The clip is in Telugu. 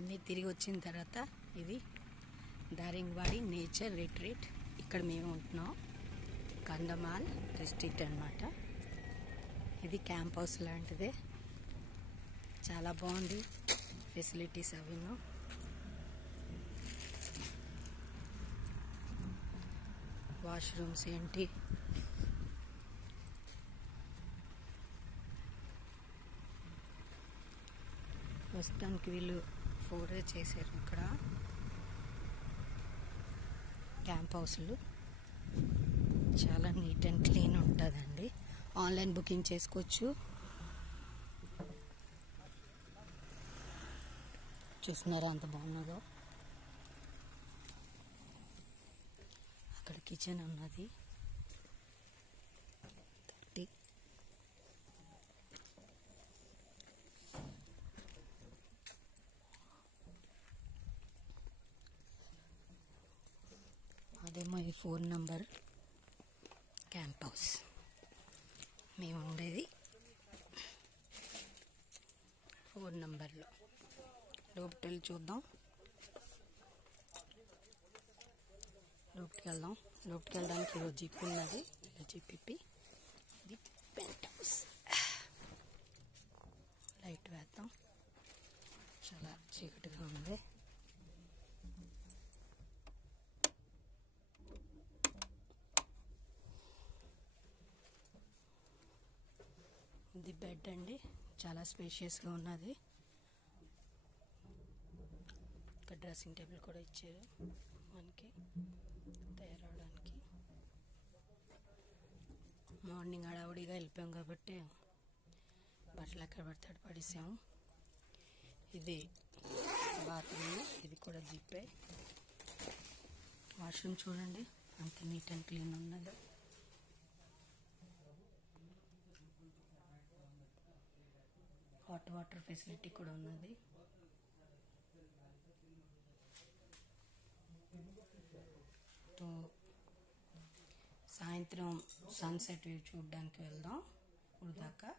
అన్నీ తిరిగి వచ్చిన తర్వాత ఇది దారింగ్వాడి నేచర్ రిట్రీట్. ఇక్కడ మేము ఉంటున్నాం, కందమాల్ డిస్ట్రిక్ట్ అన్నమాట. ఇది క్యాంప్ హౌస్ లాంటిదే, చాలా బాగుంది ఫెసిలిటీస్ అవిను. వాష్రూమ్స్ ఏంటి, ప్రస్తుతానికి వీళ్ళు 4 చేశారు ఇక్కడ క్యాంప్ హౌస్లు. చాలా నీట్ అండ్ క్లీన్ ఉంటుందండి. ఆన్లైన్ బుకింగ్ చేసుకోవచ్చు. చూస్తున్నారా అంత బాగున్నదో. అక్కడ కిచెన్ ఉన్నది. అదేమో ఇది 4 నంబర్ క్యాంప్ హౌస్. మేము ఉండేది 4 నంబర్లో. లోపలికి వెళ్ళి చూద్దాం. లోపలికి వెళ్ళడానికి ఈరోజు జిప్ ఉన్నది, జిప్పిపి. ఇది పెంట్ హౌస్. లైట్ వేద్దాం, చాలా చీకటిగా ఉంది. ఇది బెడ్ అండి, చాలా స్పేషియస్గా ఉన్నది. ఇక్కడ డ్రెస్సింగ్ టేబుల్ కూడా ఇచ్చారు మనకి తయారవడానికి. మార్నింగ్ హడావుడిగా వెళ్ళిపోయాం కాబట్టి బట్టలు ఎక్కడ పడితే పడేసాము. ఇది బాత్రూమ్, ఇది కూడా జిప్పే. వాష్రూమ్ చూడండి అంత నీట్ అండ్ క్లీన్ ఉన్నది. హాట్ వాటర్ ఫెసిలిటీ కూడా ఉన్నది. సాయంత్రం సన్సెట్ వ్యూ చూడడానికి వెళ్దాం. ఇప్పుడు దాకా